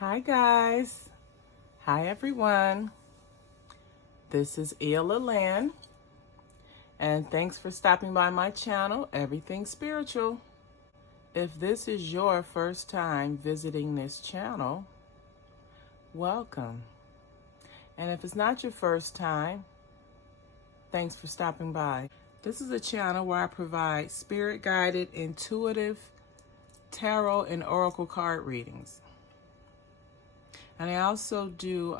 Hi guys. Hi everyone. This is Ela Lynn, and thanks for stopping by my channel, Everything Spiritual. If this is your first time visiting this channel, welcome. And if it's not your first time, thanks for stopping by. This is a channel where I provide spirit-guided, intuitive tarot and oracle card readings. And I also do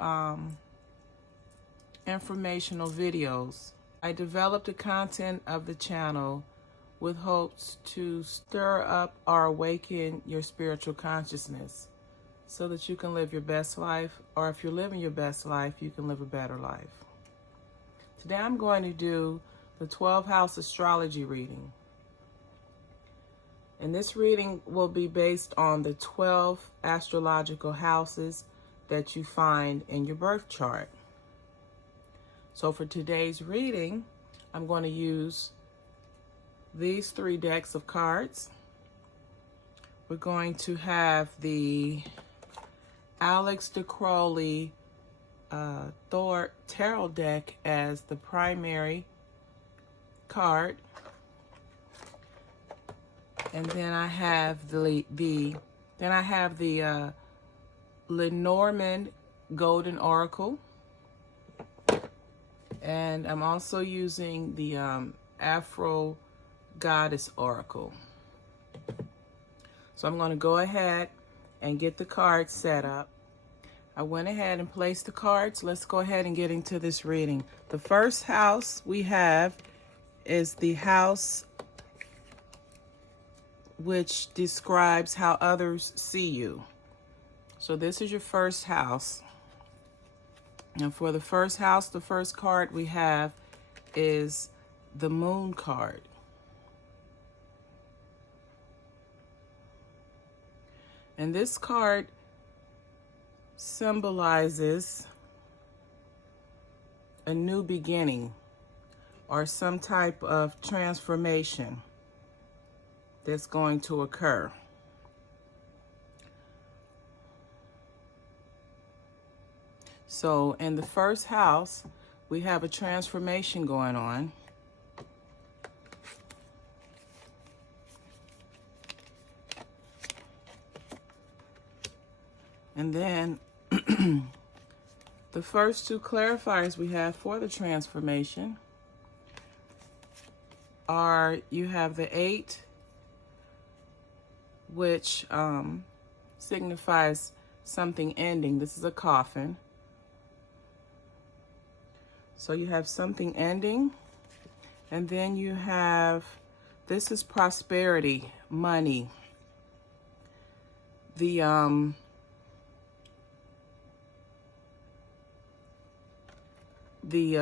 informational videos. I developed the content of the channel with hopes to stir up or awaken your spiritual consciousness so that you can live your best life, or if you're living your best life, you can live a better life. Today I'm going to do the 12-house astrology reading. And this reading will be based on the 12 astrological houses that you find in your birth chart. So for today's reading, I'm going to use these 3 decks of cards. We're going to have the Alex de Crowley Thor Tarot deck as the primary card. And then I have the Lenormand Golden Oracle. And I'm also using the Afro Goddess Oracle. So I'm going to go ahead and get the cards set up. I went ahead and placed the cards. Let's go ahead and get into this reading. The first house we have is the house which describes how others see you. So this is your first house. And for the first house, the first card we have is the Moon card. And this card symbolizes a new beginning or some type of transformation that's going to occur. So in the first house, we have a transformation going on. And then the first 2 clarifiers we have for the transformation are, you have the 8, which signifies something ending. This is a coffin. So you have something ending. And then you have, this is prosperity, money. The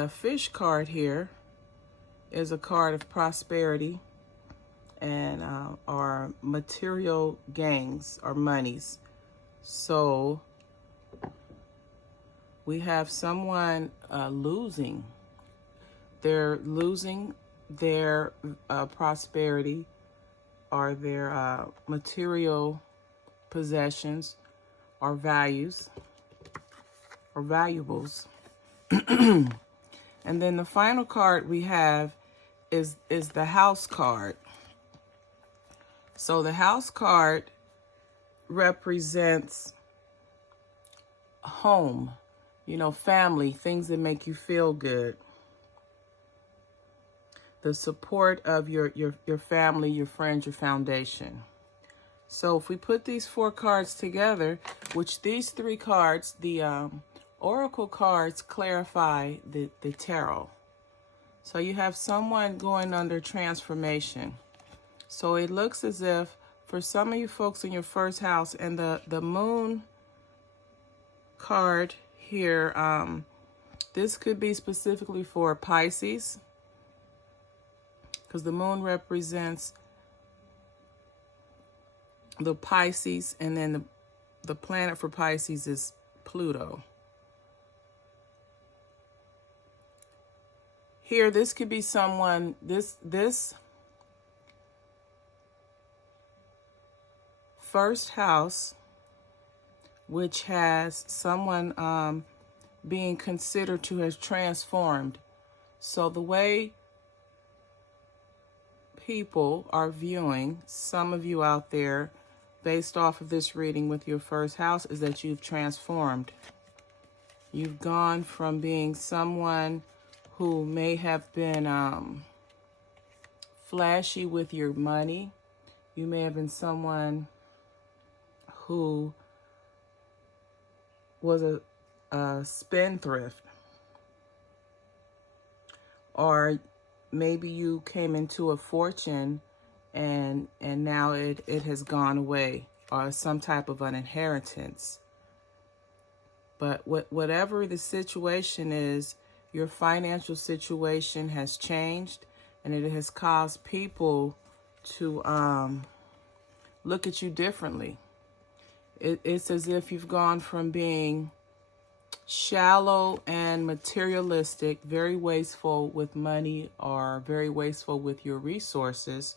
fish card here is a card of prosperity and our material gains or monies. So we have someone losing. They're losing their prosperity or their material possessions or values or valuables. And then the final card we have is the house card. So the house card represents home, family, things that make you feel good. The support of your family, your friends, your foundation. So if we put these 4 cards together, which these 3 cards, the oracle cards clarify the tarot. So you have someone going under transformation. So it looks as if for some of you folks in your first house, and the Moon card here, this could be specifically for Pisces, because the Moon represents the Pisces, and then the planet for Pisces is Pluto. Here, this could be someone, this first house which has someone being considered to have transformed. So the way people are viewing some of you out there based off of this reading with your first house is that you've transformed. You've gone from being someone who may have been flashy with your money. You may have been someone who was a spendthrift. Or maybe you came into a fortune and now it has gone away, or some type of an inheritance. But whatever the situation is, your financial situation has changed, and it has caused people to look at you differently. It's as if you've gone from being shallow and materialistic, very wasteful with money or very wasteful with your resources,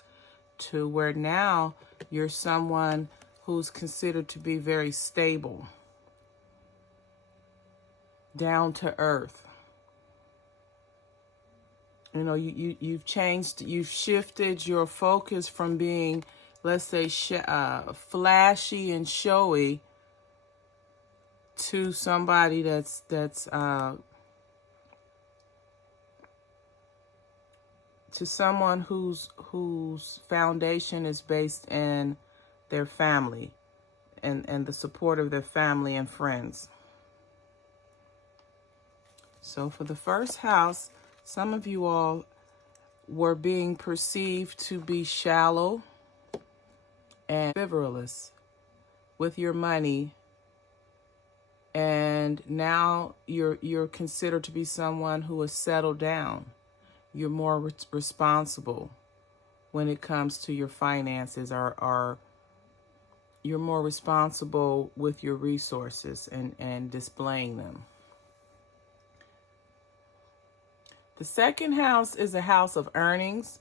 to where now you're someone who's considered to be very stable, down to earth. You know, you've changed, you've shifted your focus from being, let's say, flashy and showy to somebody that's to someone whose foundation is based in their family and the support of their family and friends. So for the first house, some of you all were being perceived to be shallow and frivolous with your money, and now you're considered to be someone who has settled down. You're more responsible when it comes to your finances, or you're more responsible with your resources and displaying them. The second house is a house of earnings,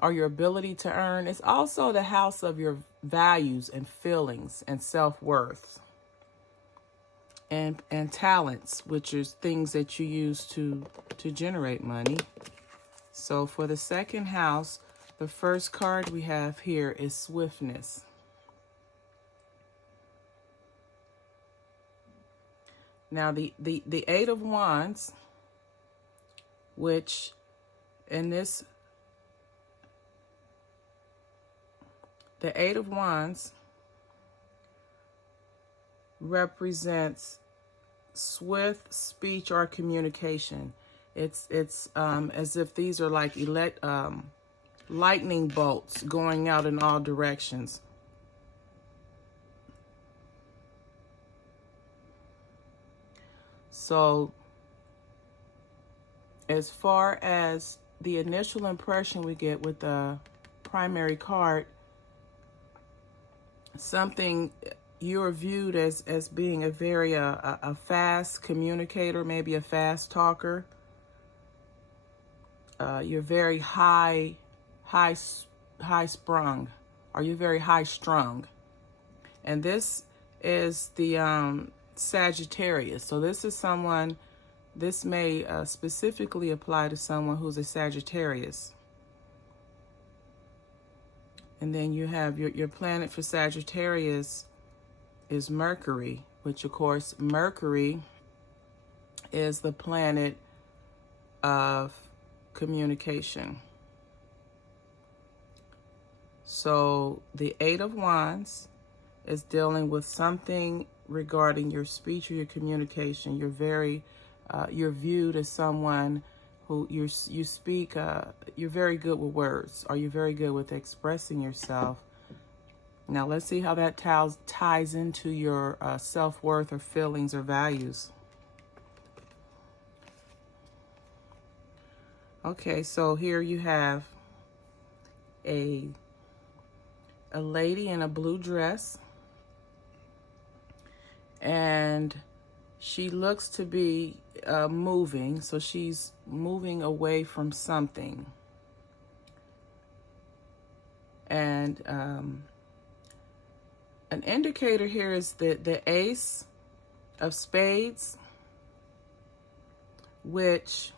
or your ability to earn. It's also the house of your values and feelings and self-worth and talents, which is things that you use to generate money. So for the second house, the first card we have here is swiftness. Now the Eight of Wands, which in this, the Eight of Wands represents swift speech or communication. It's as if these are like lightning bolts going out in all directions. So as far as the initial impression we get with the primary card, something you're viewed as being a very a fast communicator, maybe a fast talker. You're very high sprung, or you're very high strung. And this is the Sagittarius. So this is someone, this may specifically apply to someone who's a Sagittarius. And then you have your planet for Sagittarius is Mercury, which of course Mercury is the planet of communication. So the Eight of Wands is dealing with something regarding your speech or your communication. You're very, you're viewed as someone who you speak, you're very good with words, or you're very good with expressing yourself. Now let's see how that ties into your self-worth or feelings or values. Okay, so here you have a lady in a blue dress, and she looks to be moving, so she's moving away from something. And An indicator here is the Ace of Spades, which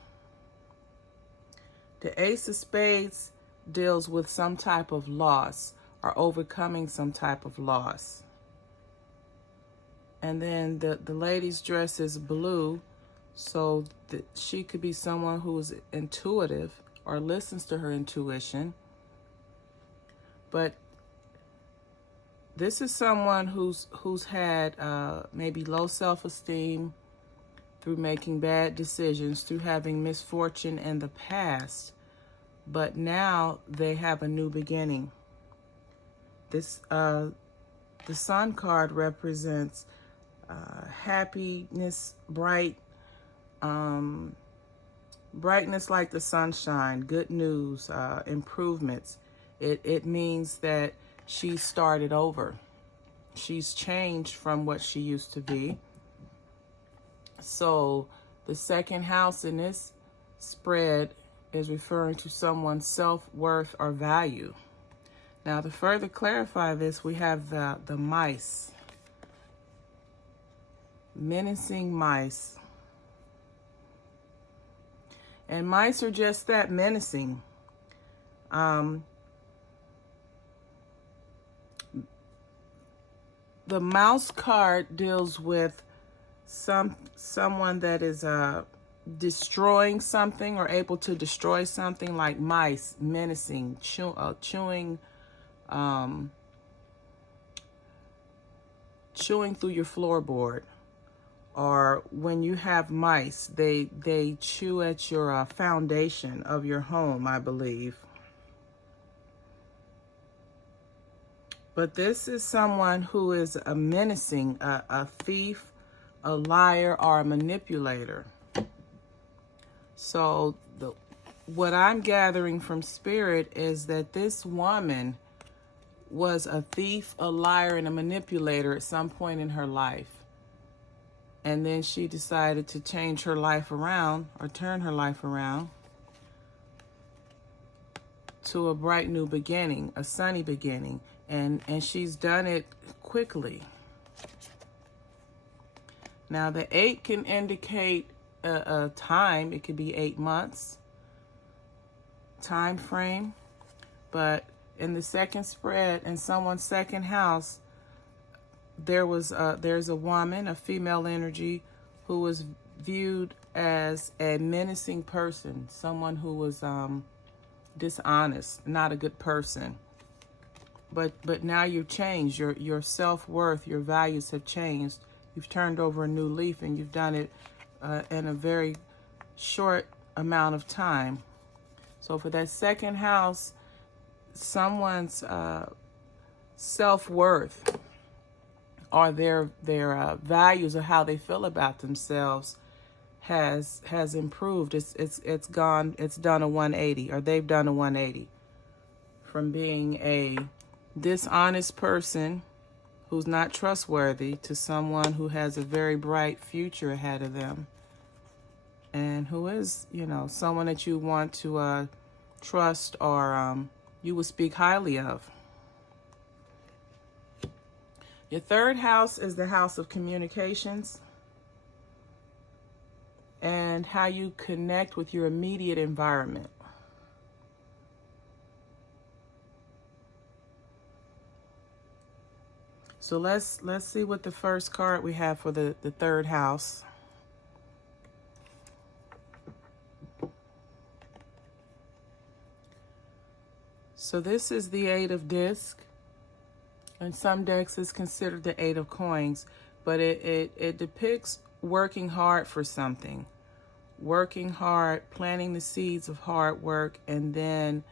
the Ace of Spades deals with some type of loss or overcoming some type of loss. And then the lady's dress is blue, so that she could be someone who is intuitive or listens to her intuition. But this is someone who's had maybe low self-esteem through making bad decisions, through having misfortune in the past, but now they have a new beginning. This the Sun card represents happiness, brightness like the sunshine, good news, improvements. It means that she started over. She's changed from what she used to be. So the second house in this spread is referring to someone's self-worth or value. Now, to further clarify this, we have the mice. Menacing mice. And mice are just that, menacing. The mouse card deals with someone that is destroying something or able to destroy something, like mice, menacing, chewing through your floorboard. Or when you have mice, they chew at your foundation of your home, I believe. But this is someone who is a menacing, a thief, a liar, or a manipulator. So what I'm gathering from Spirit is that this woman was a thief, a liar, and a manipulator at some point in her life. And then she decided to change her life around, or turn her life around to a bright new beginning, a sunny beginning. And she's done it quickly. Now, the 8 can indicate a time. It could be 8 months time frame. But in the second spread, in someone's second house, there's a woman, a female energy, who was viewed as a menacing person, someone who was dishonest, not a good person. But now you've changed. Your self-worth, your values have changed. You've turned over a new leaf, and you've done it in a very short amount of time. So for that second house, someone's self-worth or their values or how they feel about themselves has improved. It's done a 180, or they've done a 180 from being a dishonest person who's not trustworthy to someone who has a very bright future ahead of them, and who is, someone that you want to trust, or you would speak highly of. Your third house is the house of communications and how you connect with your immediate environment. So let's see what the first card we have for the third house. So this is the 8 of disc. In some decks, it's considered the 8 of coins, but it depicts working hard for something. Working hard, planting the seeds of hard work, and then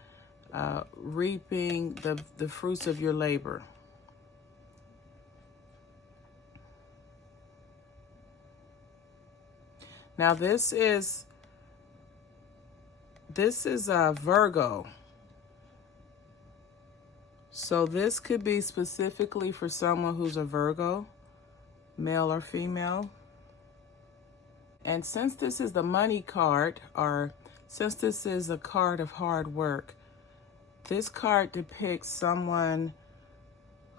reaping the fruits of your labor. Now this is Virgo. So this could be specifically for someone who's a Virgo, male or female. And since this is the money card, or since this is a card of hard work, this card depicts someone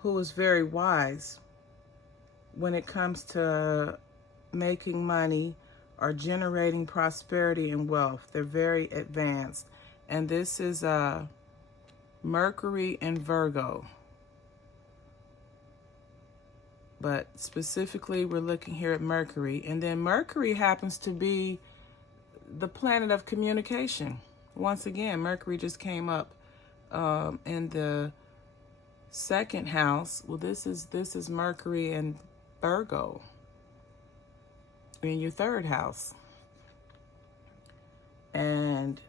who is very wise when it comes to making money or generating prosperity and wealth. They're very advanced. And this is Mercury and Virgo. But specifically, we're looking here at Mercury. And then Mercury happens to be the planet of communication. Once again, Mercury just came up in the second house. Well, this is Mercury and Virgo in your third house. And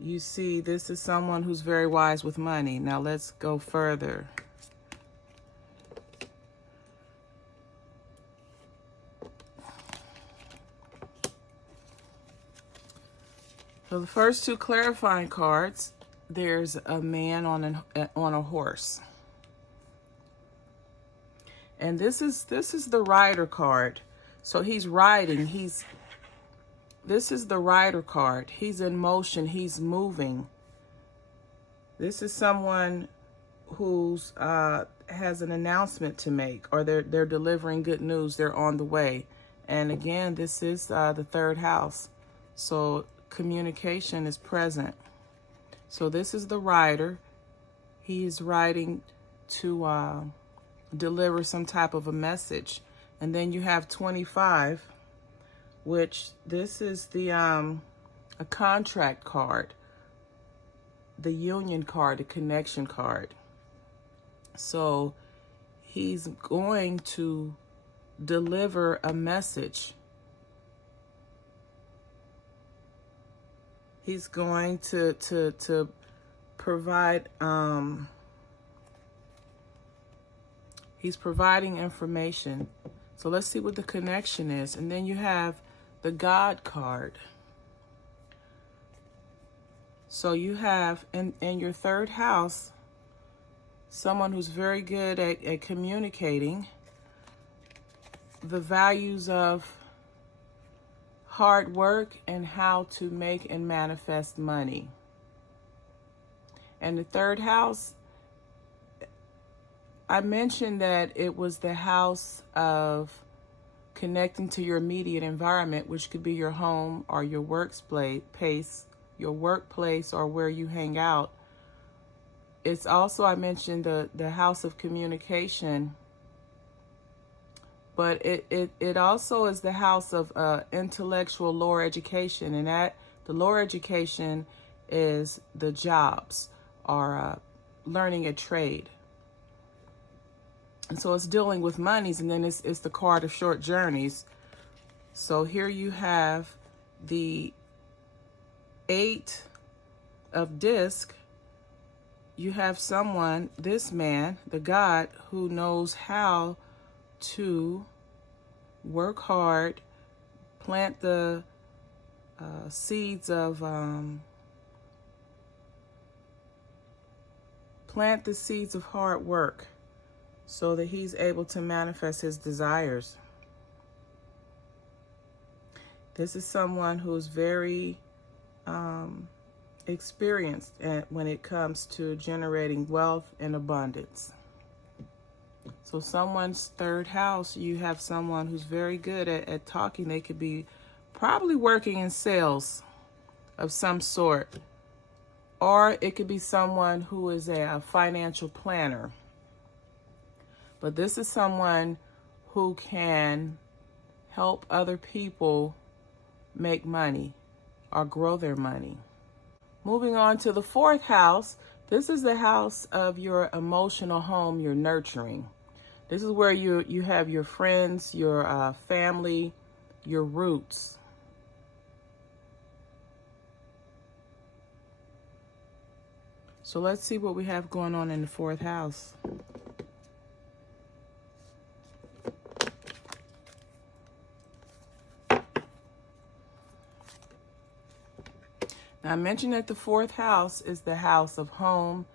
you see, this is someone who's very wise with money. Now let's go further. So the first two clarifying cards, there's a man on a horse. And this is the rider card. So he's riding. This is the rider card. He's in motion. He's moving. This is someone who's has an announcement to make, or they're delivering good news. They're on the way. And again, this is the third house. So communication is present. So this is the rider. He is riding to deliver some type of a message. And then you have 25, which this is the a contract card, the union card, the connection card. So he's going to deliver a message. He's going to provide, he's providing information. So let's see what the connection is. And then you have the God card. So you have in your third house, someone who's very good at communicating the values of hard work and how to make and manifest money. And the third house, I mentioned that it was the house of connecting to your immediate environment, which could be your home or your workplace, or where you hang out. It's also, I mentioned the house of communication, but it also is the house of intellectual lower education, and that the lower education is the jobs or learning a trade. And so it's dealing with monies, and then it's the card of short journeys. So here you have the 8 of disc. You have someone, this man, the God, who knows how to work hard, plant the seeds of hard work, so that he's able to manifest his desires. This is someone who's very experienced when it comes to generating wealth and abundance. So someone's third house, you have someone who's very good at talking. They could be probably working in sales of some sort, or it could be someone who is a financial planner. But this is someone who can help other people make money or grow their money. Moving on to the fourth house, this is the house of your emotional home, your nurturing. This is where you have your friends, your family, your roots. So let's see what we have going on in the fourth house. Now, I mentioned that the fourth house is the house of home,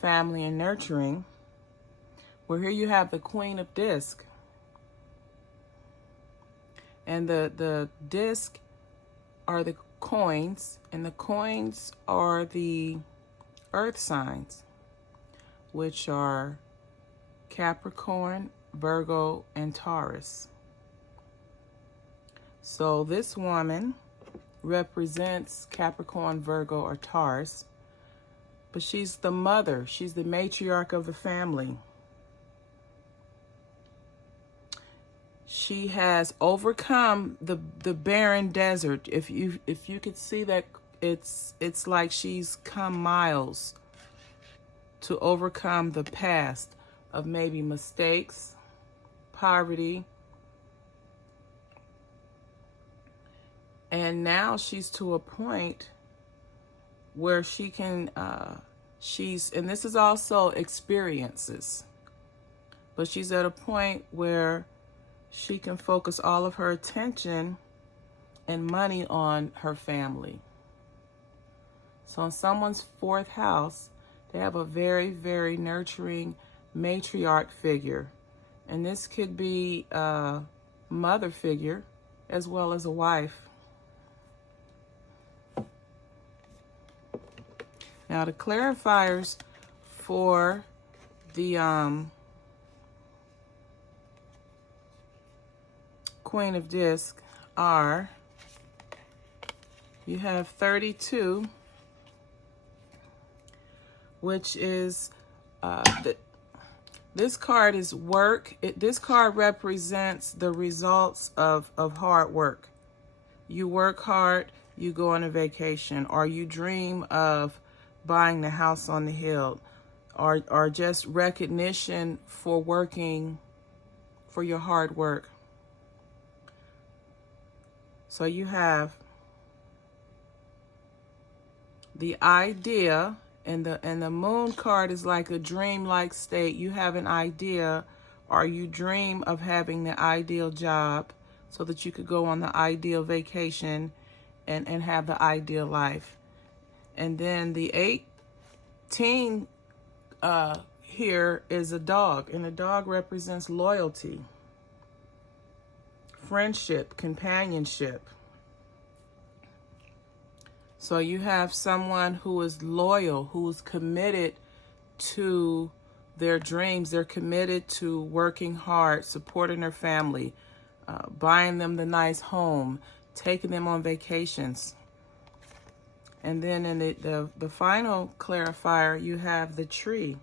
family, and nurturing. Well, here you have the Queen of Disc. And the disc are the coins, and the coins are the earth signs. which are Capricorn, Virgo, and Taurus. So this woman represents Capricorn, Virgo, or Taurus, but she's the mother. She's the matriarch of the family. She has overcome the barren desert. If you could see that, it's like she's come miles to overcome the past of maybe mistakes, poverty, and now she's to a point where she can and this is also experiences, but she's at a point where she can focus all of her attention and money on her family. So in someone's fourth house, they have a very, very nurturing matriarch figure. And this could be a mother figure as well as a wife. Now the clarifiers for the Queen of Discs are, you have 32, which is, this card is work. This card represents the results of hard work. You work hard, you go on a vacation, or you dream of buying the house on the hill, or just recognition for working, for your hard work. So you have the idea, and the moon card is like a dream-like state. You have an idea, or you dream of having the ideal job so that you could go on the ideal vacation and have the ideal life. And then the 18 here is a dog, and the dog represents loyalty, friendship, companionship. So you have someone who is loyal, who is committed to their dreams. They're committed to working hard, supporting their family, buying them the nice home, taking them on vacations. And then in the final clarifier, you have the tree.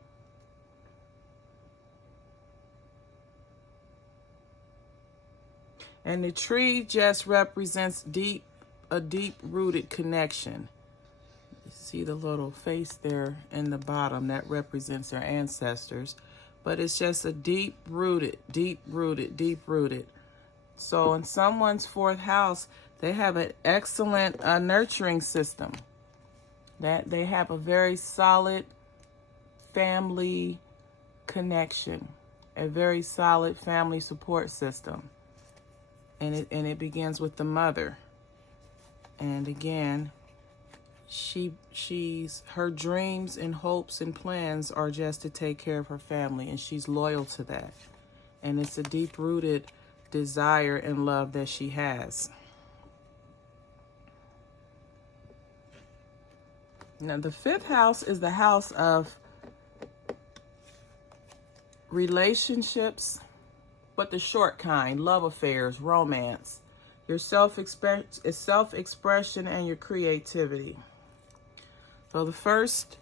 And the tree just represents a deep-rooted connection. You see the little face there in the bottom, that represents their ancestors. But it's just a deep-rooted. So in someone's fourth house, they have an excellent nurturing system. That they have a very solid family connection, a very solid family support system. And it begins with the mother. And again, her dreams and hopes and plans are just to take care of her family, and she's loyal to that. And it's a deep-rooted desire and love that she has. Now, the fifth house is the house of relationships, but the short kind, love affairs, romance, your self-expression, and your creativity. So the first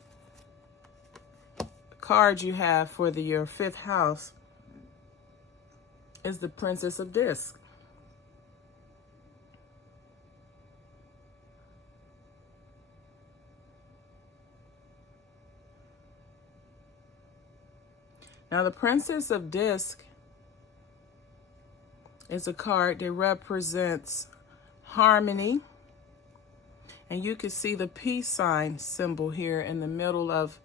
card you have for your fifth house is the Princess of Discs. Now, the Princess of Discs is a card that represents harmony. And you can see the peace sign symbol here in the middle of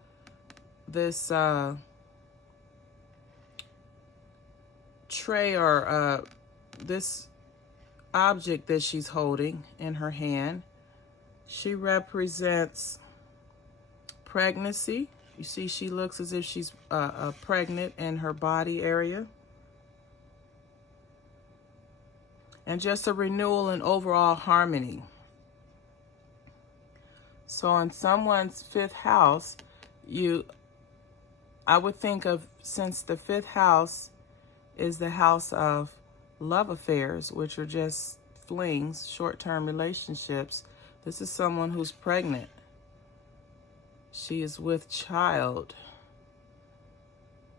this tray, or this object that she's holding in her hand. She represents pregnancy. You see, she looks as if she's pregnant in her body area. And just a renewal and overall harmony. So in someone's fifth house, you I would think of, since the fifth house is the house of love affairs, which are just flings, short-term relationships, this is someone who's pregnant. She is with child.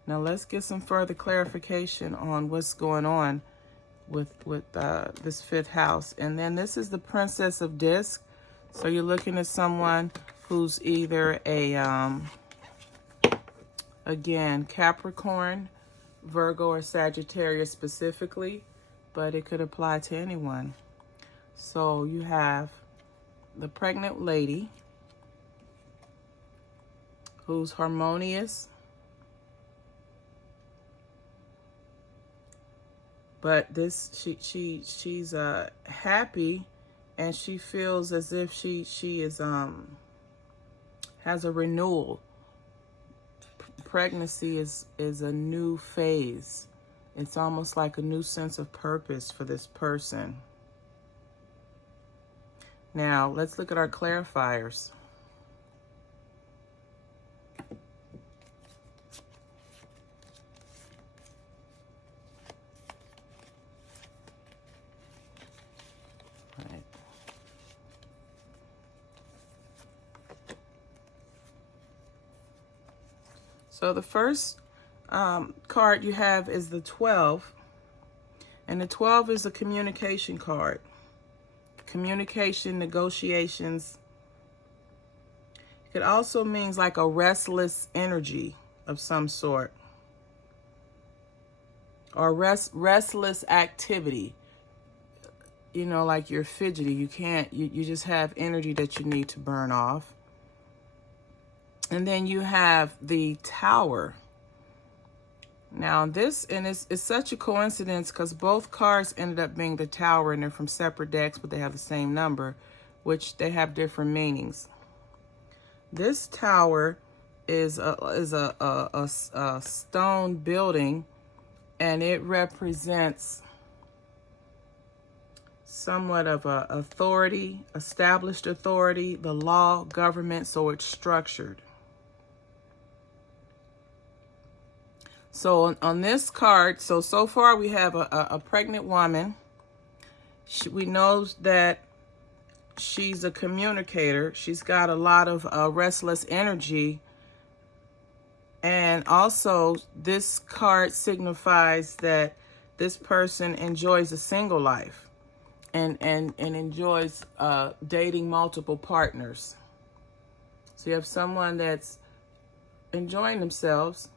Now let's get some further clarification on what's going on with this fifth house. And then this is the Princess of Disc. So you're looking at someone who's either a, again, Capricorn, Virgo, or Sagittarius specifically, but it could apply to anyone. So you have the pregnant lady who's harmonious, but she's happy, and she feels as if she is has a renewal. Pregnancy is a new phase. It's almost like a new sense of purpose for this person. Now, let's look at our clarifiers. Right. So the first card you have is the 12. And the 12 is a communication card. Communication, negotiations. It also means like a restless energy of some sort, or restless activity. You know, like you're fidgety. You just have energy that you need to burn off. And then you have the Tower. Now this, and it's such a coincidence because both cards ended up being the Tower, and they're from separate decks, but they have the same number, which they have different meanings. This Tower is a stone building, and it represents somewhat of a authority, established authority, the law, government, so it's structured. So on this card, so far we have a pregnant woman. We know that she's a communicator. She's got a lot of restless energy. And also this card signifies that this person enjoys a single life and enjoys dating multiple partners. So you have someone that's enjoying themselves.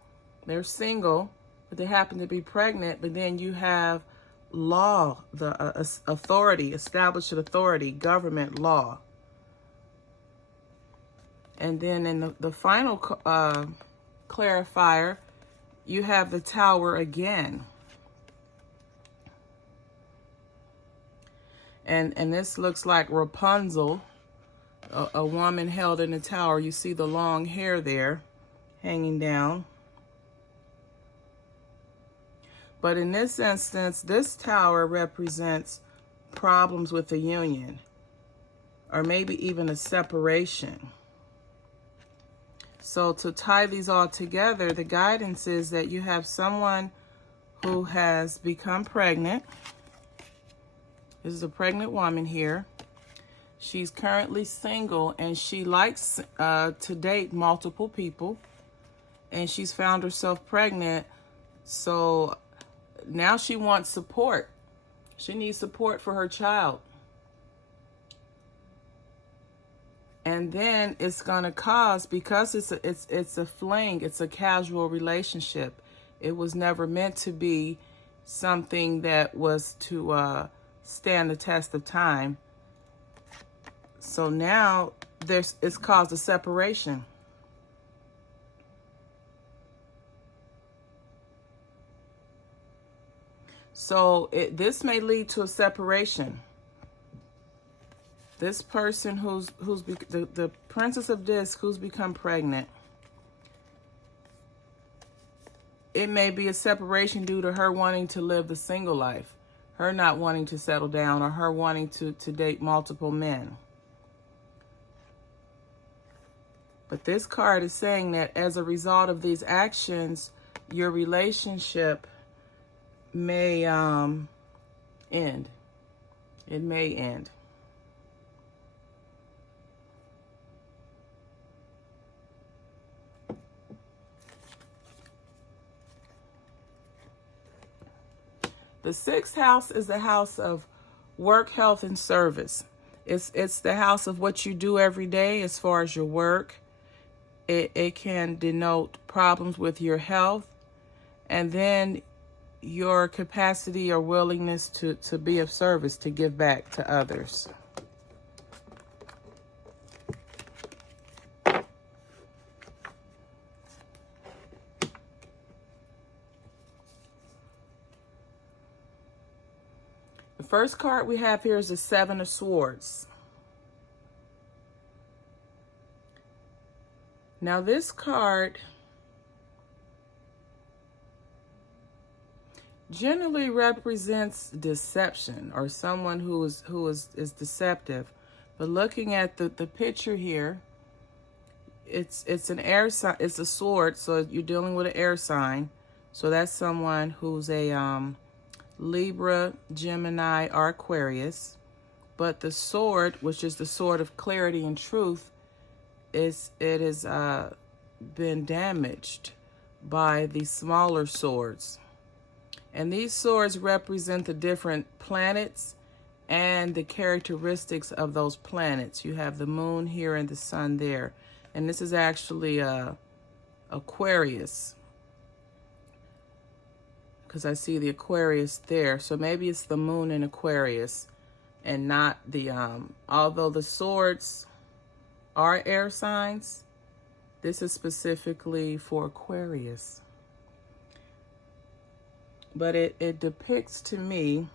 They're single, but they happen to be pregnant. But then you have law, the authority, established authority, government, law. And then in the final clarifier, you have the Tower again. And this looks like Rapunzel, a woman held in the tower. You see the long hair there hanging down. But in this instance, this Tower represents problems with the union, or maybe even a separation. So to tie these all together, the guidance is that you have someone who has become pregnant. This is a pregnant woman here. She's currently single, and she likes to date multiple people, and she's found herself pregnant. So now she wants support. She needs support for her child. And then it's going to cause, because it's a fling, it's a casual relationship. It was never meant to be something that was to stand the test of time. So now it's caused a separation. So this may lead to a separation. This person who's the Princess of Disc, who's become pregnant, it may be a separation due to her wanting to live the single life, her not wanting to settle down, or her wanting to date multiple men. But this card is saying that as a result of these actions, your relationship may end. It may end. The sixth house is the house of work, health, and service. It's the house of what you do every day as far as your work. It can denote problems with your health, and then your capacity or willingness to be of service, to give back to others. The first card we have here is the Seven of Swords. Now this card generally represents deception, or someone who is deceptive. But looking at the picture here, it's an air sign. It's a sword, so you're dealing with an air sign. So that's someone who's a Libra, Gemini, or Aquarius. But the sword, which is the sword of clarity and truth, it has been damaged by the smaller swords. And these swords represent the different planets and the characteristics of those planets. You have the moon here and the sun there. And this is actually Aquarius, because I see the Aquarius there. So maybe it's the moon in Aquarius and not the, although the swords are air signs, this is specifically for Aquarius. But it depicts to me,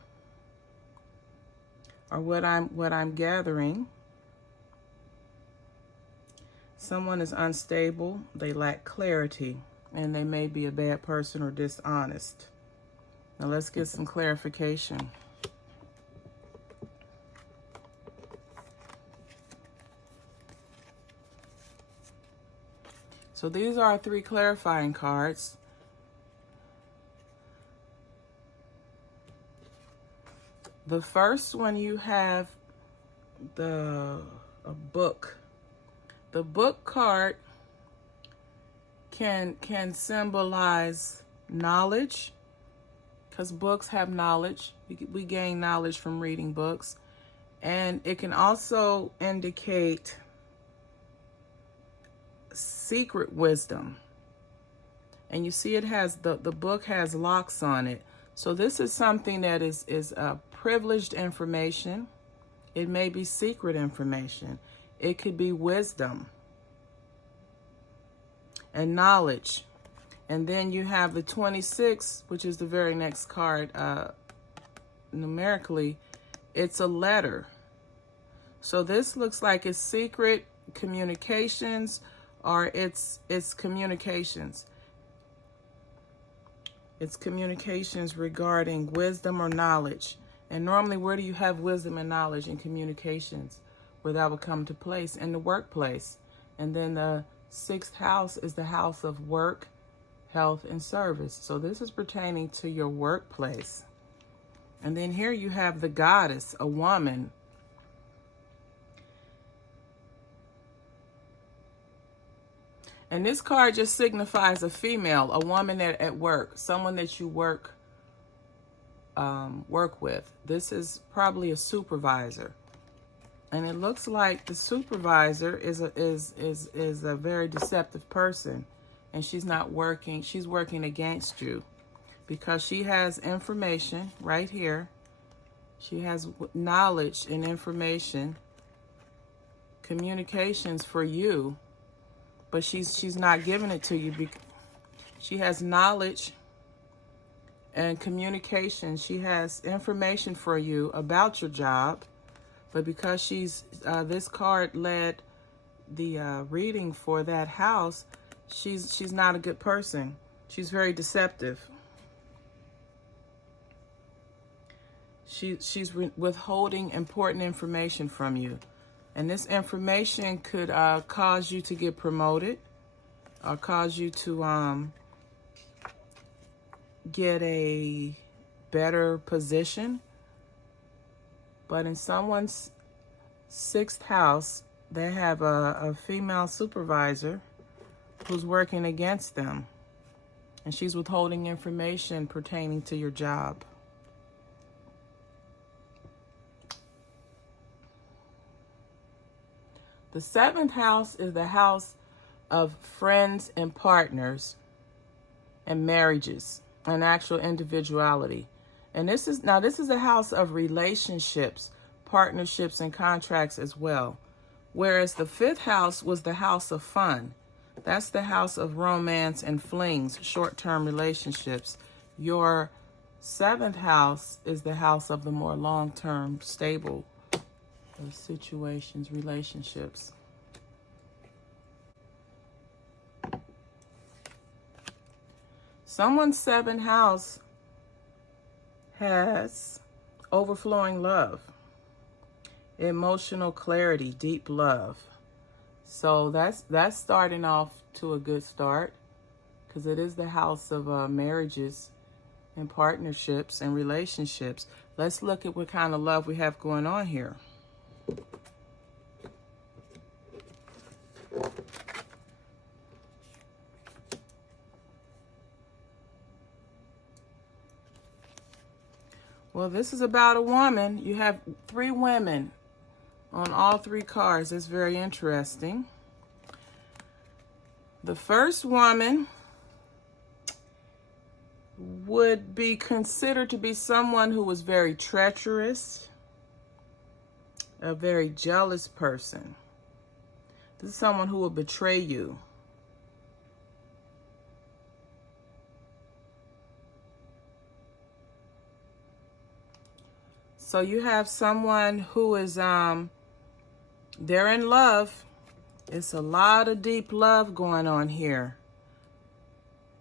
or what I'm gathering, someone is unstable, they lack clarity, and they may be a bad person or dishonest. Now let's get some clarification. So these are 3 clarifying cards. The first one, you have a book. The book card can symbolize knowledge, because books have knowledge. We gain knowledge from reading books. And it can also indicate secret wisdom. And you see it has, the book has locks on it. So this is something that is privileged information. It may be secret information. It could be wisdom and knowledge. And then you have the 26, which is the very next card numerically. It's a letter. So this looks like it's secret communications, or it's communications. It's communications regarding wisdom or knowledge. And normally, where do you have wisdom and knowledge and communications where that would come to place? In the workplace. And then the 6th house is the house of work, health, and service. So this is pertaining to your workplace. And then here you have the goddess, a woman. And this card just signifies a female, a woman at work, someone that you work with. This is probably a supervisor. And it looks like the supervisor is a very deceptive person. And she's not working, she's working against you, because she has information right here. She has knowledge and information, communications for you, but she's not giving it to you. She has knowledge and communication. She has information for you about your job, but because she's this card led the reading for that house, she's not a good person. She's very deceptive. She's withholding important information from you. And this information could cause you to get promoted or cause you to get a better position. But in someone's 6th house, they have a female supervisor who's working against them. And she's withholding information pertaining to your job. The 7th house is the house of friends and partners and marriages and actual individuality. And this is a house of relationships, partnerships, and contracts as well. Whereas the 5th house was the house of fun. That's the house of romance and flings, short-term relationships. Your 7th house is the house of the more long-term, stable situations, relationships. Someone's 7th house has overflowing love, emotional clarity, deep love. So that's starting off to a good start, because it is the house of marriages and partnerships and relationships. Let's look at what kind of love we have going on here. Well, this is about a woman. You have 3 women on all 3 cards. It's very interesting. The first woman would be considered to be someone who was very treacherous, a very jealous person. This is someone who will betray you. So you have someone who is, they're in love. It's a lot of deep love going on here.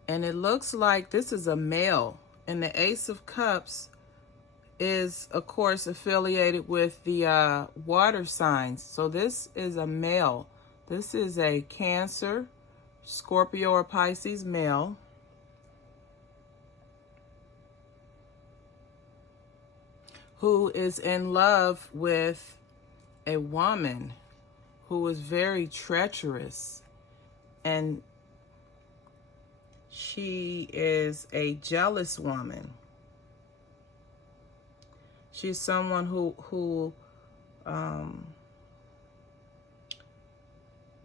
And it looks like this is a male. And the Ace of Cups is, of course, affiliated with the water signs. So this is a male. This is a Cancer, Scorpio, or Pisces male. Who is in love with a woman who is very treacherous, and she is a jealous woman. She's someone who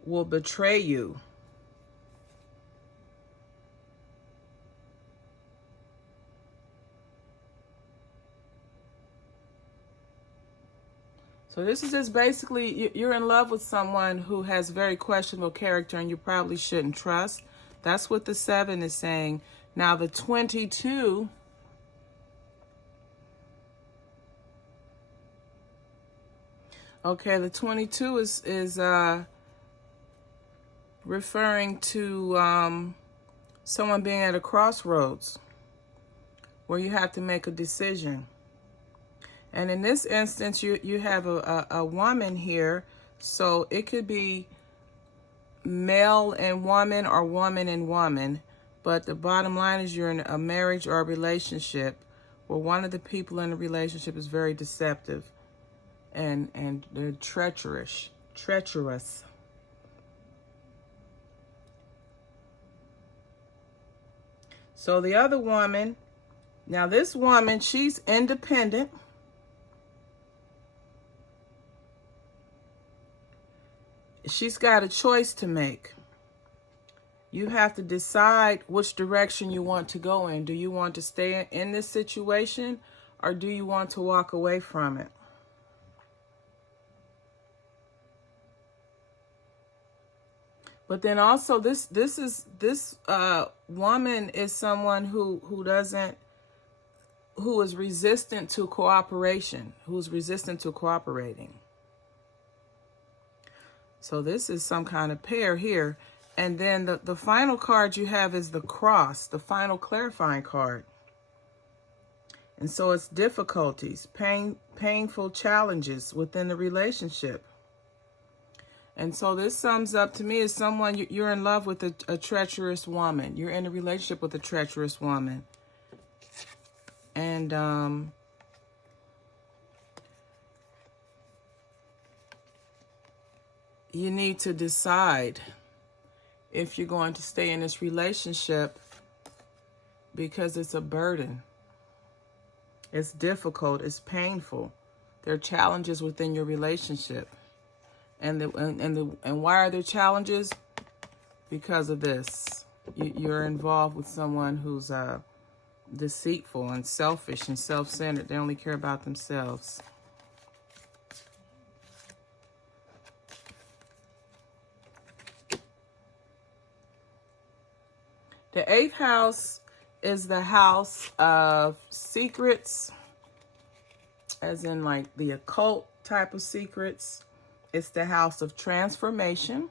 will betray you. So this is just basically, you're in love with someone who has very questionable character and you probably shouldn't trust. That's what the 7 is saying. Now the 22, okay, the 22 is referring to someone being at a crossroads where you have to make a decision. And in this instance, you have a woman here, so it could be male and woman or woman and woman. But the bottom line is you're in a marriage or a relationship where one of the people in the relationship is very deceptive and they're treacherous. So the other woman, now this woman, she's independent. She's got a choice to make. You have to decide which direction you want to go in. Do you want to stay in this situation, or do you want to walk away from it? But then also this woman is someone who is resistant to cooperation, who's resistant to cooperating. So this is some kind of pair here. And then the final card you have is the cross, the final clarifying card. And so it's difficulties, painful challenges within the relationship. And so this sums up to me as someone, you're in love with a treacherous woman. You're in a relationship with a treacherous woman. And you need to decide if you're going to stay in this relationship, because it's a burden. It's difficult. It's painful. There are challenges within your relationship. And why are there challenges? Because of this. You're involved with someone who's deceitful and selfish and self-centered. They only care about themselves. The 8th house is the house of secrets, as in like the occult type of secrets. It's the house of transformation,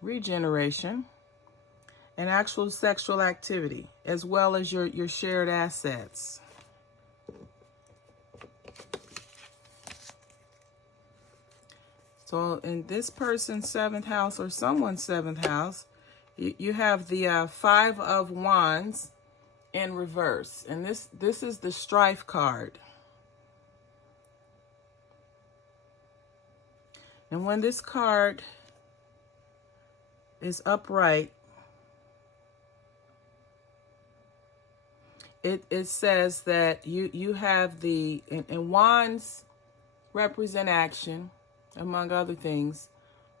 regeneration, and actual sexual activity, as well as your shared assets. So in this person's 7th house, or someone's 7th house, you have the 5 of Wands in reverse. And this is the strife card. And when this card is upright, it says that you have and wands represent action, among other things.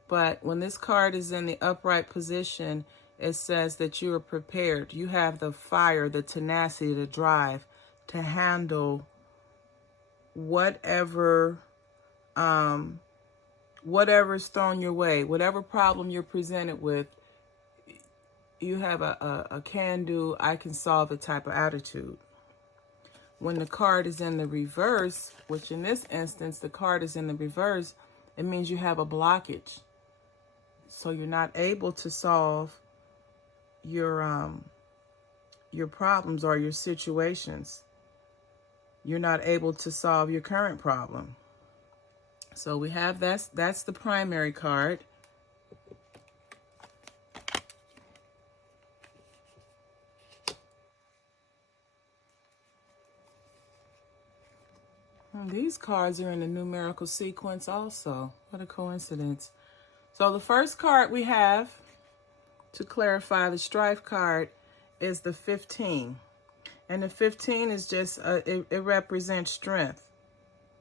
But when this card is in the upright position, it says that you are prepared. You have the fire, the tenacity, the drive to handle whatever is thrown your way, whatever problem you're presented with. You have a can-do, I can solve it type of attitude. When the card is in the reverse, which in this instance, the card is in the reverse, it means you have a blockage. So you're not able to solve your problems or your situations. You're not able to solve your current problem. So we have that's the primary card. And these cards are in a numerical sequence also. What a coincidence. So the first card we have, to clarify, the strife card, is the 15. And the 15 is just, it represents strength.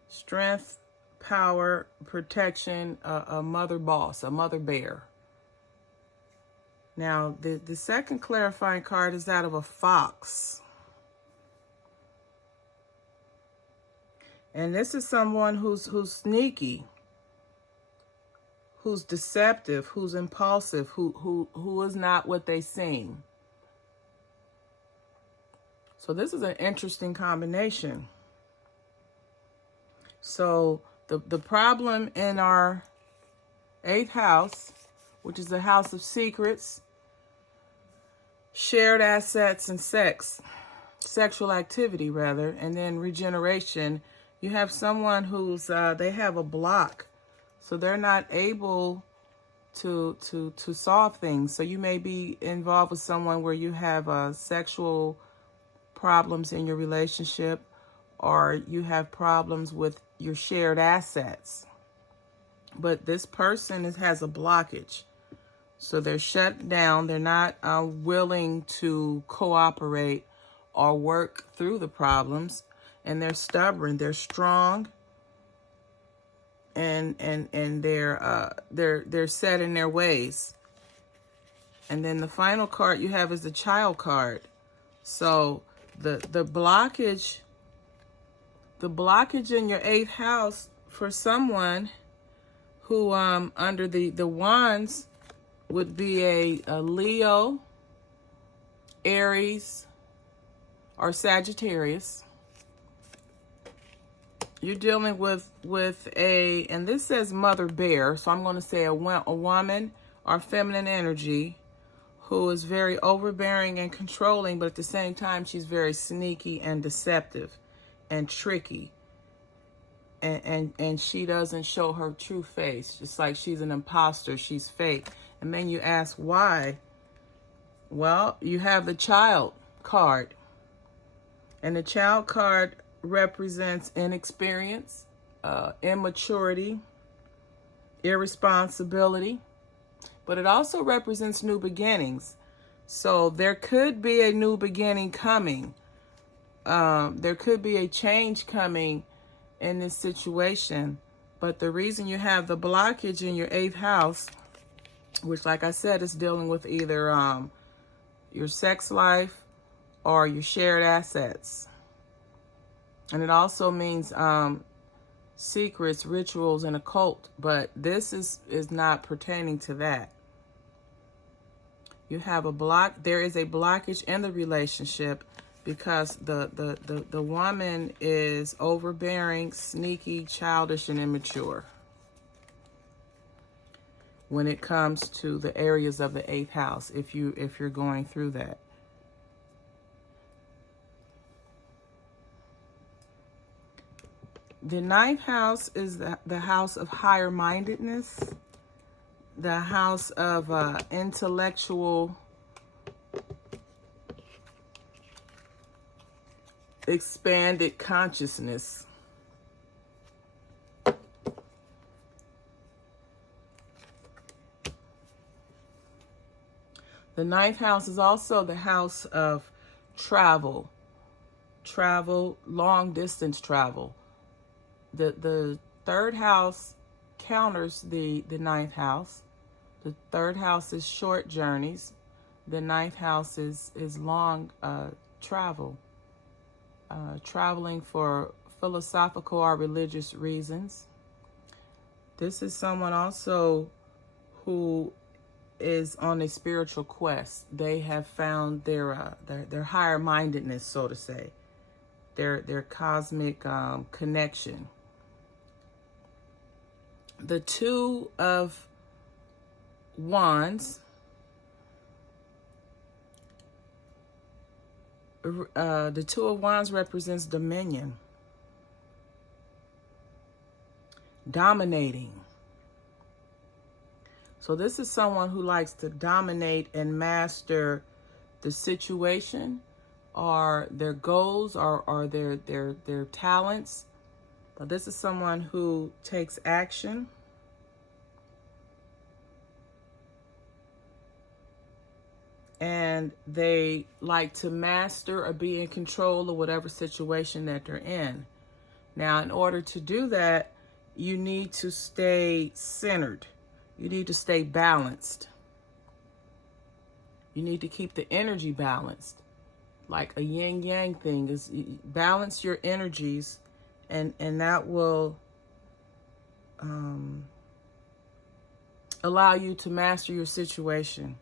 Strength, power, protection, a mother boss, a mother bear. Now, the second clarifying card is that of a fox. And this is someone who's sneaky, who's deceptive, who's impulsive, who is not what they seem. So this is an interesting combination. So the problem in our 8th house, which is the house of secrets, shared assets, and sexual activity rather, and then regeneration, you have someone who's they have a block. So they're not able to solve things. So you may be involved with someone where you have sexual problems in your relationship, or you have problems with your shared assets. But this person has a blockage. So they're shut down. They're not willing to cooperate or work through the problems. And they're stubborn. They're strong. And they're set in their ways. And then the final card you have is the child card. So the blockage in your 8th house for someone who under the wands would be a Leo, Aries, or Sagittarius. You're dealing with and this says mother bear, so I'm going to say a woman or feminine energy who is very overbearing and controlling, but at the same time, she's very sneaky and deceptive and tricky. and she doesn't show her true face. Just like she's an imposter, she's fake. And then you ask why. Well, you have the child card. And the child card represents inexperience, immaturity, irresponsibility. But it also represents new beginnings. So there could be a new beginning coming. There could be a change coming in this situation. But the reason you have the blockage in your 8th house, which, like I said, is dealing with either your sex life or your shared assets. And it also means secrets, rituals, and occult. But this is not pertaining to that. You have there is a blockage in the relationship because the woman is overbearing, sneaky, childish, and immature when it comes to the areas of the 8th house, if you're going through that. The 9th house is the house of higher mindedness, the house of intellectual expanded consciousness. The 9th house is also the house of travel, long distance travel. The 3rd house counters the 9th house. The 3rd house is short journeys. The 9th house is long travel, traveling for philosophical or religious reasons. This is someone also who is on a spiritual quest. They have found their higher mindedness, so to say, their cosmic connection. The 2 of Wands, the 2 of Wands represents dominion, dominating. So this is someone who likes to dominate and master the situation or their goals or their talents. But this is someone who takes action. And they like to master or be in control of whatever situation that they're in. Now, in order to do that, you need to stay centered. You need to stay balanced. You need to keep the energy balanced. Like a yin-yang thing, is balance your energies, and that will allow you to master your situation.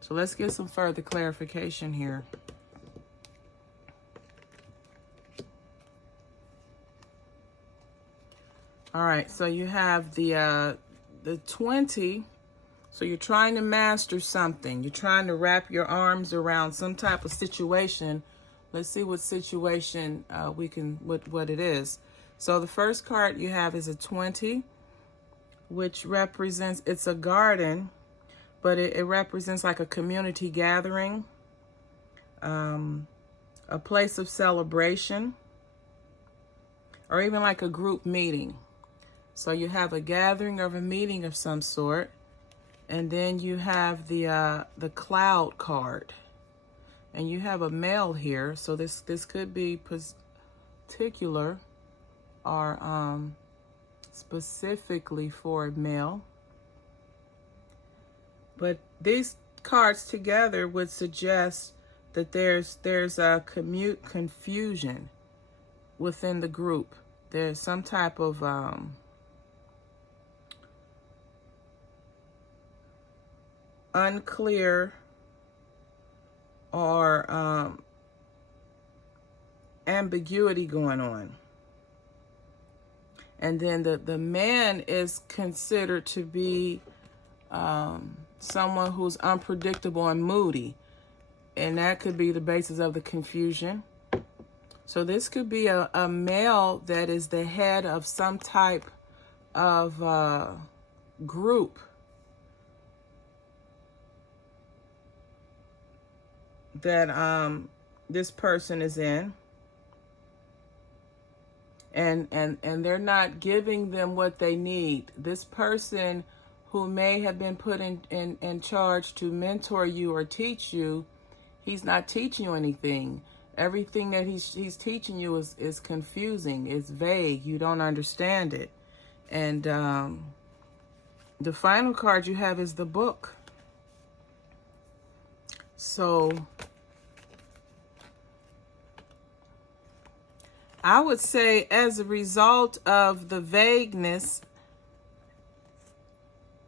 So let's get some further clarification here. All right, so you have the 20. So you're trying to master something. You're trying to wrap your arms around some type of situation. Let's see what situation what it is. So the first card you have is a 20, which represents, it's a garden, but it represents like a community gathering, a place of celebration, or even like a group meeting. So you have a gathering or a meeting of some sort, and then you have the cloud card, and you have a male here. So this could be particular or specifically for a male. But these cards together would suggest that there's a confusion within the group. There's some type of unclear or ambiguity going on. And then the man is considered to be someone who's unpredictable and moody. And that could be the basis of the confusion. So this could be a male that is the head of some type of group that this person is in. And they're not giving them what they need. This person who may have been put in charge to mentor you or teach you, he's not teaching you anything. Everything that he's teaching you is confusing. It's vague. You don't understand it. And the final card you have is the book. So I would say, as a result of the vagueness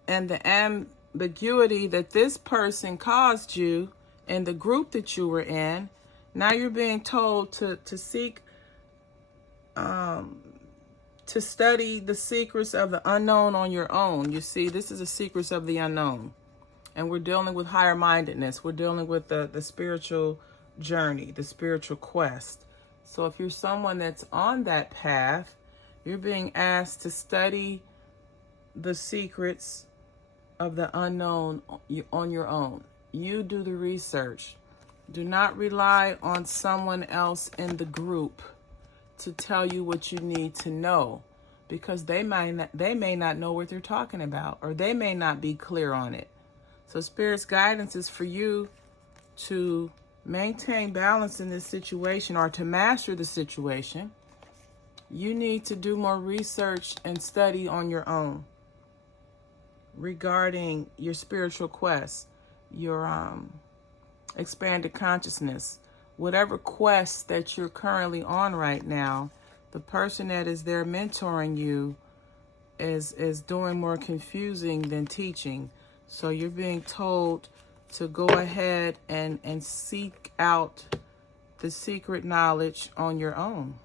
and the ambiguity that this person caused you in the group that you were in, now you're being told to seek, to study the secrets of the unknown on your own. You see, this is the secrets of the unknown. And we're dealing with higher mindedness. We're dealing with the spiritual journey, the spiritual quest. So if you're someone that's on that path, you're being asked to study the secrets of the unknown on your own. You do the research. Do not rely on someone else in the group to tell you what you need to know, because they may not know what they're talking about, or they may not be clear on it. So Spirit's guidance is for you to maintain balance in this situation, or to master the situation. You need to do more research and study on your own regarding your spiritual quest, your expanded consciousness, whatever quest that you're currently on right now. The person that is there mentoring you is doing more confusing than teaching. So you're being told to go ahead and seek out the secret knowledge on your own.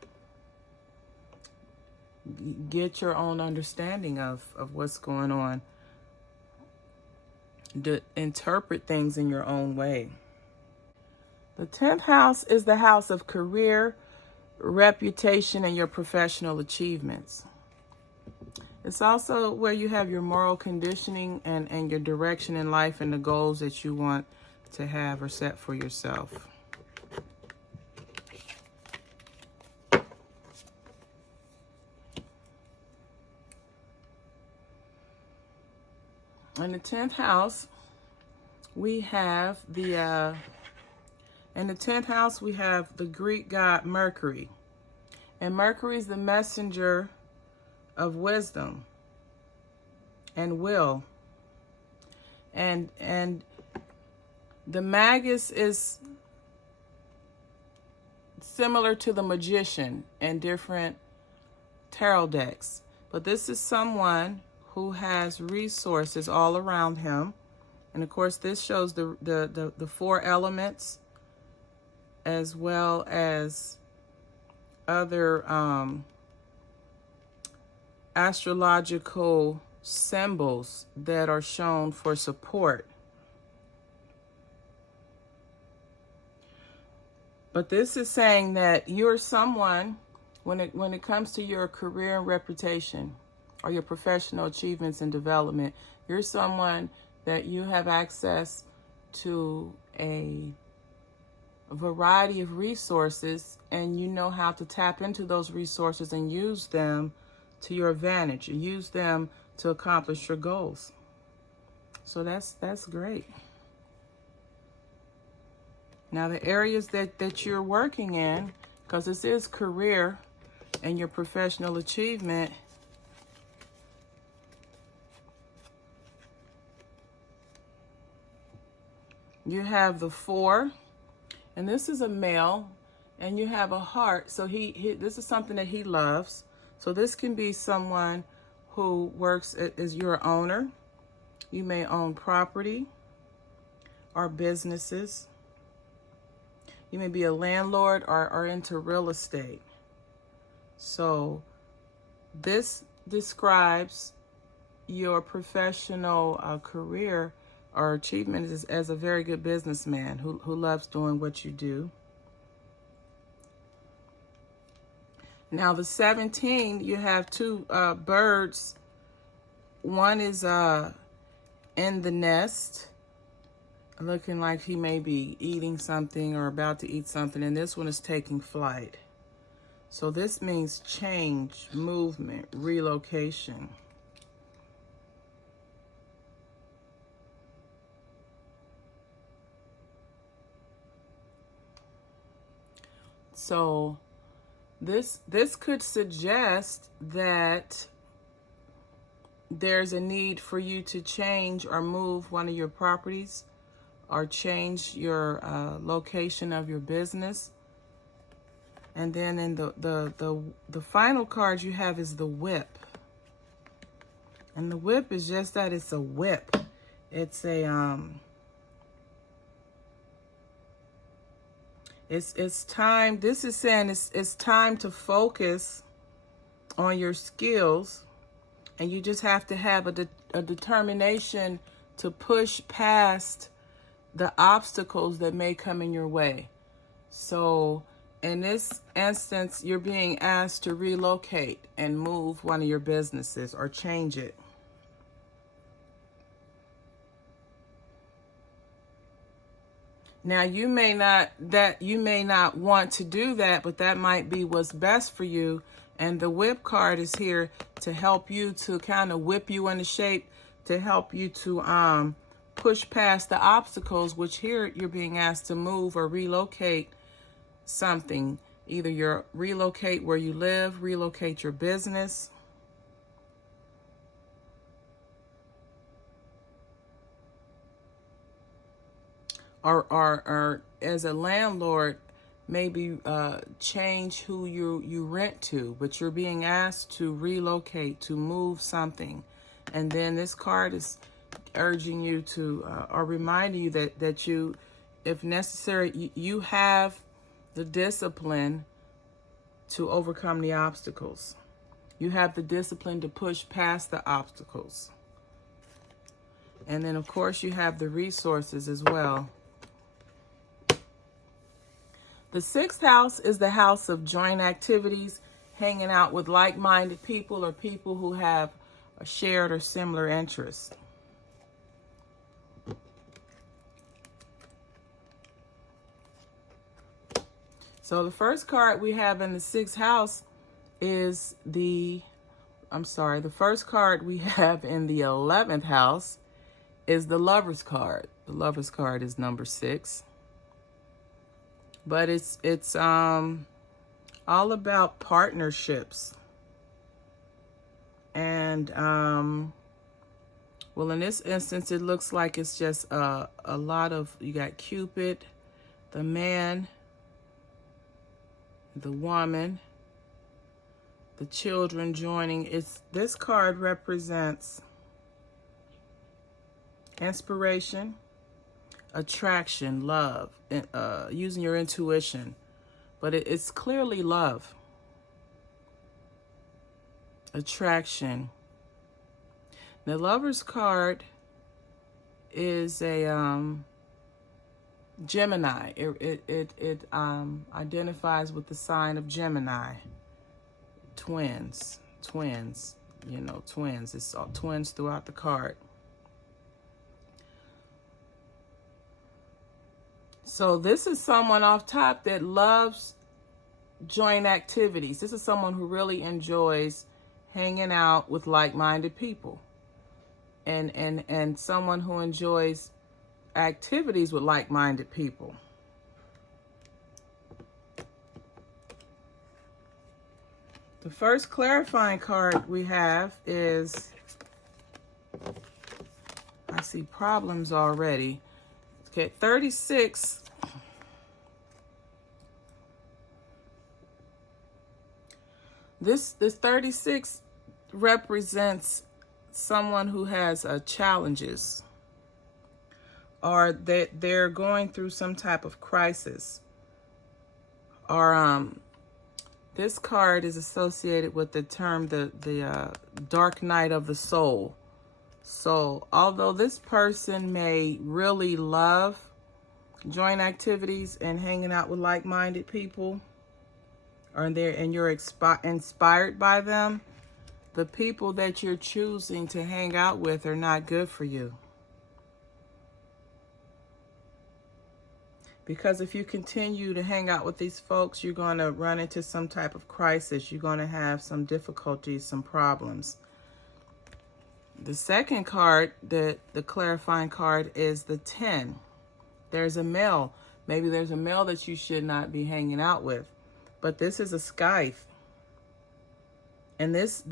Get your own understanding of what's going on. Interpret things in your own way. The 10th house is the house of career, reputation, and your professional achievements. It's also where you have your moral conditioning and your direction in life and the goals that you want to have or set for yourself. In the 10th house, we have the Greek god Mercury. And Mercury is the messenger of wisdom and will. And the magus is similar to the magician in different tarot decks. But this is someone who has resources all around him. And of course, this shows the four elements, as well as other astrological symbols that are shown for support. But this is saying that you're someone, when it comes to your career and reputation, or your professional achievements and development, you're someone that you have access to a variety of resources, and you know how to tap into those resources and use them to your advantage. You use them to accomplish your goals. So that's great. Now the areas that you're working in, because this is career and your professional achievement, you have the 4, and this is a male, and you have a heart. So he this is something that he loves. So this can be someone who works as your owner. You may own property or businesses. You may be a landlord or into real estate. So this describes your professional career or achievement as a very good businessman who loves doing what you do. Now the 17, you have two birds. One is in the nest, looking like he may be eating something or about to eat something, and this one is taking flight. So this means change, movement, relocation. So this could suggest that there's a need for you to change or move one of your properties, or change your location of your business. And then in the final card you have is the whip. And the whip is just that, it's a whip. It's a it's time. This is saying it's time to focus on your skills, and you just have to have a determination to push past the obstacles that may come in your way. So in this instance, you're being asked to relocate and move one of your businesses or change it. Now you may not want to do that, but that might be what's best for you. And the whip card is here to help you, to kind of whip you into shape, to help you to push past the obstacles, which here you're being asked to move or relocate something. Either you're relocate where you live, relocate your business. Or as a landlord, maybe change who you rent to, but you're being asked to relocate, to move something. And then this card is urging you to, or reminding you that you, if necessary, you have the discipline to overcome the obstacles. You have the discipline to push past the obstacles. And then, of course, you have the resources as well. The 6th house is the house of joint activities, hanging out with like-minded people or people who have a shared or similar interests. So the first card we have in the 6th house is the first card we have in the 11th house is the Lover's card. The Lover's card is number 6. But it's all about partnerships. And well, in this instance, it looks like it's just a lot of, you got Cupid, the man, the woman, the children joining. This card represents inspiration, attraction, love, using your intuition, but it's clearly love, attraction. The Lover's card is a Gemini. It identifies with the sign of Gemini. Twins, twins. It's all twins throughout the card. So this is someone off top that loves joint activities. This is someone who really enjoys hanging out with like-minded people, and someone who enjoys activities with like-minded people. The first clarifying card we have is, I see problems already. Okay, 36. This 36 represents someone who has challenges, or that they're going through some type of crisis, or this card is associated with the term the dark night of the soul. So although this person may really love joint activities and hanging out with like-minded people, and you're inspired by them, the people that you're choosing to hang out with are not good for you. Because if you continue to hang out with these folks, you're going to run into some type of crisis. You're going to have some difficulties, some problems. The second card, the clarifying card, is the 10. There's a male. Maybe there's a male that you should not be hanging out with. But this is a scythe. And this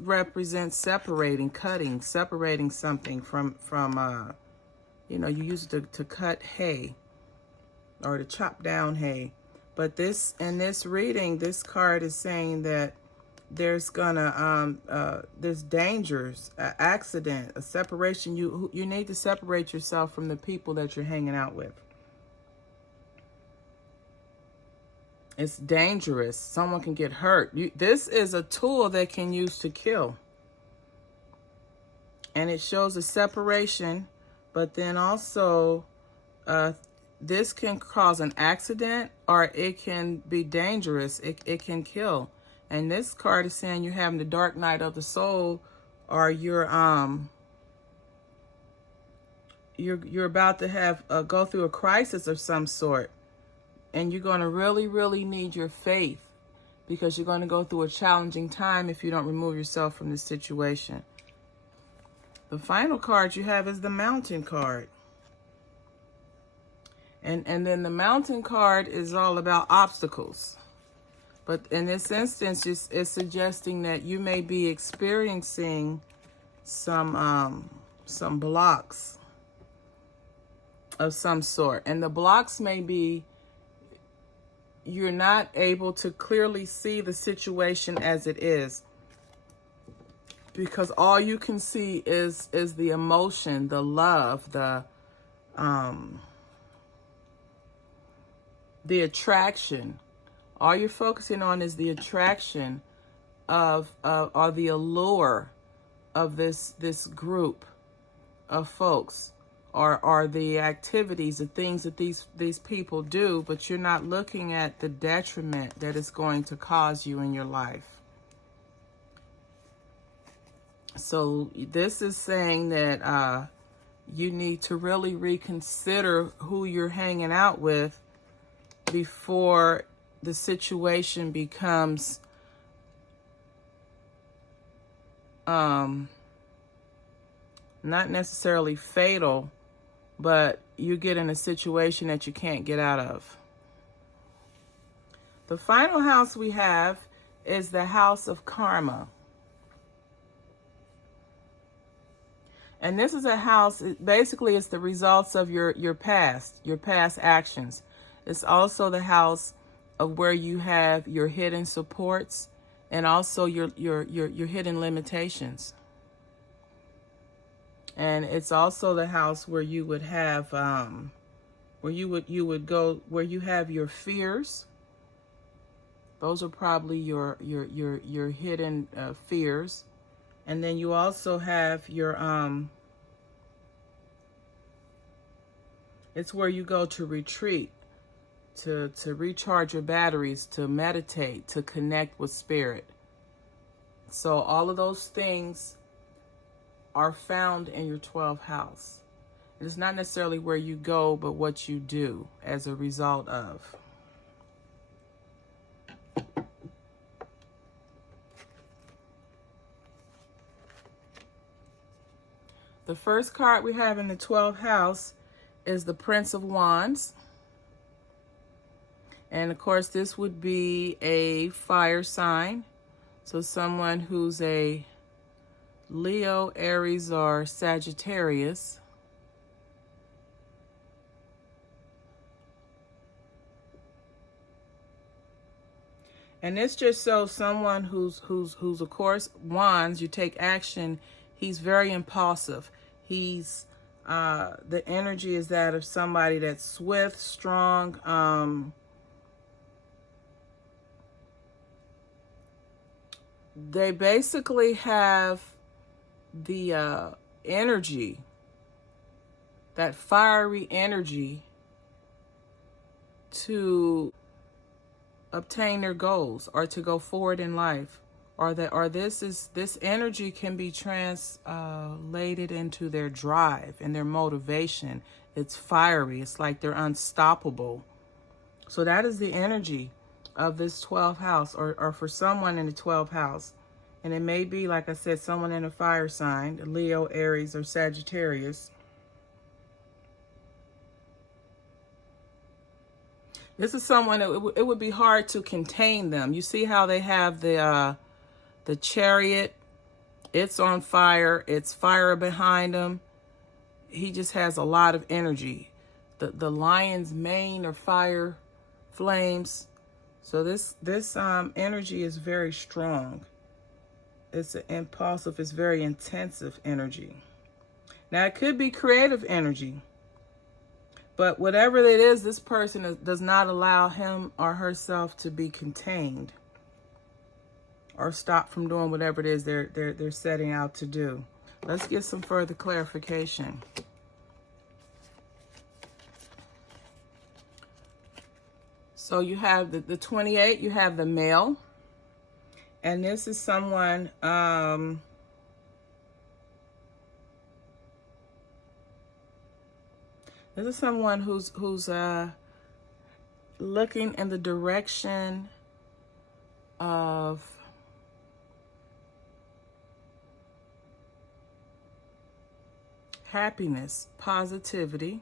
represents separating, cutting, separating something from you use it to cut hay or to chop down hay. But in this reading, this card is saying that there's there's dangers, an accident, a separation. You need to separate yourself from the people that you're hanging out with. It's dangerous. Someone can get hurt. This is a tool they can use to kill. And it shows a separation, but then also this can cause an accident, or it can be dangerous. It can kill. And this card is saying you're having the dark night of the soul, or you're about to have go through a crisis of some sort. And you're going to really, really need your faith, because you're going to go through a challenging time if you don't remove yourself from this situation. The final card you have is the Mountain card. And then the Mountain card is all about obstacles. But in this instance, it's suggesting that you may be experiencing some blocks of some sort. And the blocks may be you're not able to clearly see the situation as it is, because all you can see is the emotion, the love, the attraction. All you're focusing on is the attraction or the allure of this group of folks, or the activities, the things that these people do, but you're not looking at the detriment that it's going to cause you in your life. So this is saying that you need to really reconsider who you're hanging out with before the situation becomes not necessarily fatal, but you get in a situation that you can't get out of. The final house we have is the house of karma. And this is a house, basically it's the results of your past actions. It's also the house of where you have your hidden supports and also your hidden limitations. And it's also the house where you would have where you would go, where you have your fears. Those are probably your hidden fears. And then you also have your it's where you go to retreat, to recharge your batteries, to meditate, to connect with spirit. So all of those things are found in your 12th house. It's not necessarily where you go, but what you do as a result of. The first card we have in the 12th house is the Prince of Wands. And of course, this would be a fire sign. So someone who's a Leo, Aries, or Sagittarius. And it's just so someone who's of course wands, you take action. He's very impulsive. He's the energy is that of somebody that's swift, strong. They basically have the energy, that fiery energy, to obtain their goals or to go forward in life, or this energy can be translated into their drive and their motivation. It's fiery. It's like they're unstoppable. So that is the energy of this 12th house, or for someone in the 12th house. And it may be, like I said, someone in a fire sign, Leo, Aries, or Sagittarius. This is someone, it would be hard to contain them. You see how they have the chariot. It's on fire. It's fire behind him. He just has a lot of energy. The lion's mane or fire flames. So this energy is very strong. It's impulsive. It's very intensive energy. Now, it could be creative energy. But whatever it is, this person does not allow him or herself to be contained or stop from doing whatever it is they're setting out to do. Let's get some further clarification. So you have the 28, you have the male. And this is someone, who's looking in the direction of happiness, positivity.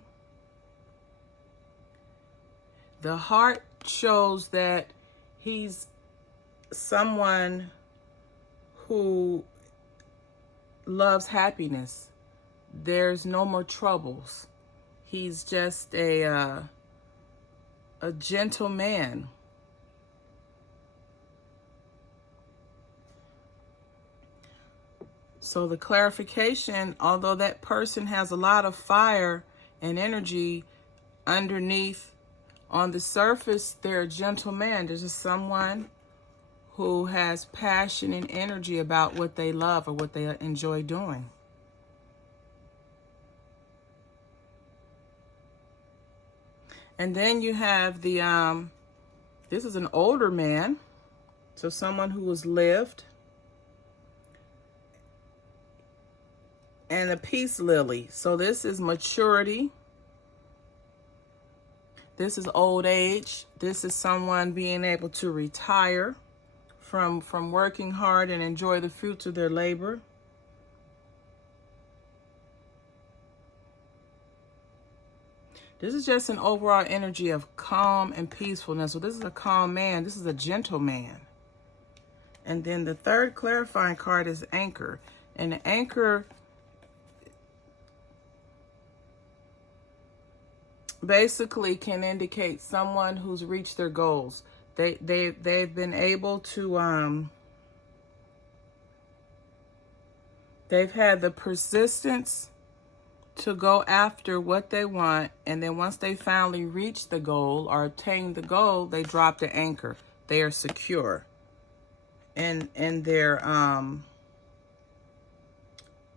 The heart shows that he's someone who loves happiness. There's no more troubles. He's just a gentle man. So the clarification, although that person has a lot of fire and energy underneath, on the surface, they're a gentle man. There's just someone who has passion and energy about what they love or what they enjoy doing. And then you have the, this is an older man. So someone who has lived. And a peace lily. So this is maturity. This is old age. This is someone being able to retire from working hard and enjoy the fruits of their labor. This is just an overall energy of calm and peacefulness. So this is a calm man. This is a gentle man. And then the third clarifying card is anchor. And the anchor basically can indicate someone who's reached their goals. They've been able to they've had the persistence to go after what they want, and then once they finally reach the goal or attain the goal, they drop the anchor. They are secure. And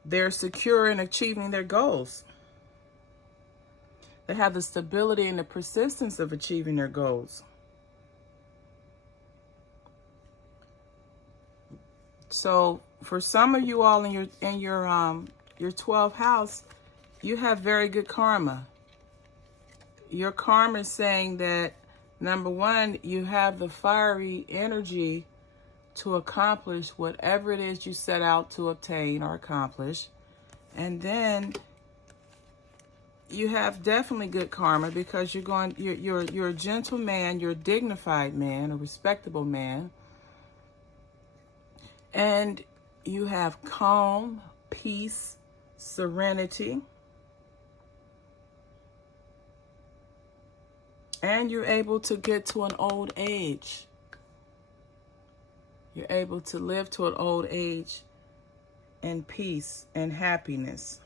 they're secure in achieving their goals. They have the stability and the persistence of achieving their goals. So for some of you all in your 12th house, you have very good karma. Your karma is saying that, number one, you have the fiery energy to accomplish whatever it is you set out to obtain or accomplish. And then you have definitely good karma because you're a gentle man, you're a dignified man, a respectable man. And you have calm, peace, serenity. And you're able to get to an old age. You're able to live to an old age in peace and happiness.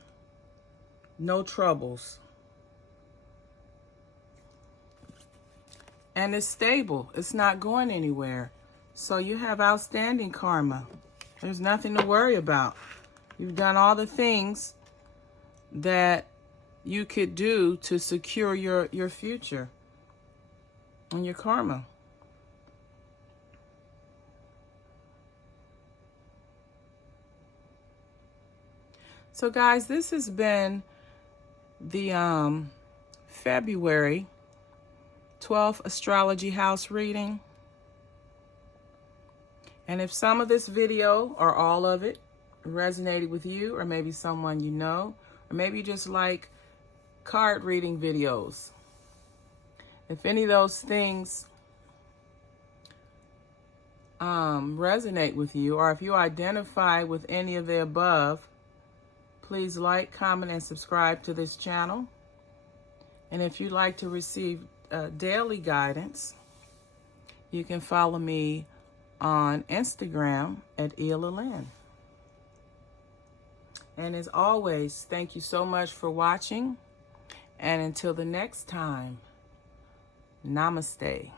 No troubles. And it's stable. It's not going anywhere. So you have outstanding karma. There's nothing to worry about. You've done all the things that you could do to secure your future and your karma. So guys, this has been the February 12th astrology house reading. And if some of this video or all of it resonated with you, or maybe someone you know, or maybe you just like card reading videos, if any of those things resonate with you, or if you identify with any of the above, please like, comment, and subscribe to this channel. And if you'd like to receive daily guidance, you can follow me on Instagram at Ealalan. And as always, thank you so much for watching. And until the next time, namaste.